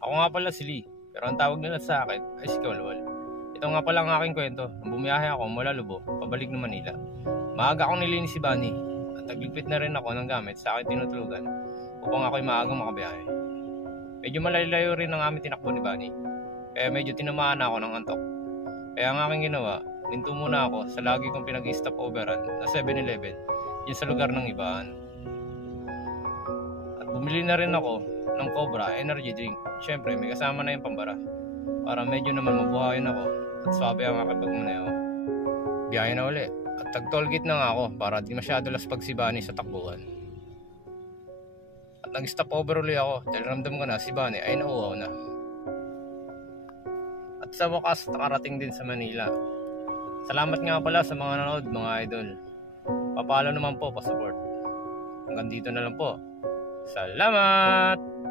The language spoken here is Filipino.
Ako nga pala si Lee, pero ang tawag nila sa akin ay si Kolwal. Ito nga pala ang aking kwento. Nung bumiyahe ako mula Lubbo, pabalik ng Manila. Maaga akong nilinis si Bunny at nagligpit na rin ako ng gamit sa aking tinutulugan upang ako'y maagang makabiyahe. Medyo malayo rin ang aming tinakbo ni Bunny, kaya medyo tinamaan ako ng antok. Kaya ang aking ginawa, minto muna ako sa lagi kong pinag-stop overan na 7-Eleven, yun sa lugar ng Ibaan. At bumili na rin ako ng Cobra energy drink. Siyempre, may kasama na yung pambara para medyo naman mabuhayin ako at swabe ang aking pagmaneho. Biyahe na uli at tag-tollgate na nga ako para di masyado laspag si Bunny sa takbuhan. At nag-stop over uli ako dahil ramdam ko na si Bunny ay nauuhaw na. At sa wakas, nakarating din sa Manila. Salamat nga pala sa mga nanood, mga idol. Papalo naman po, pa-support. Hanggang dito na lang po. Salamat!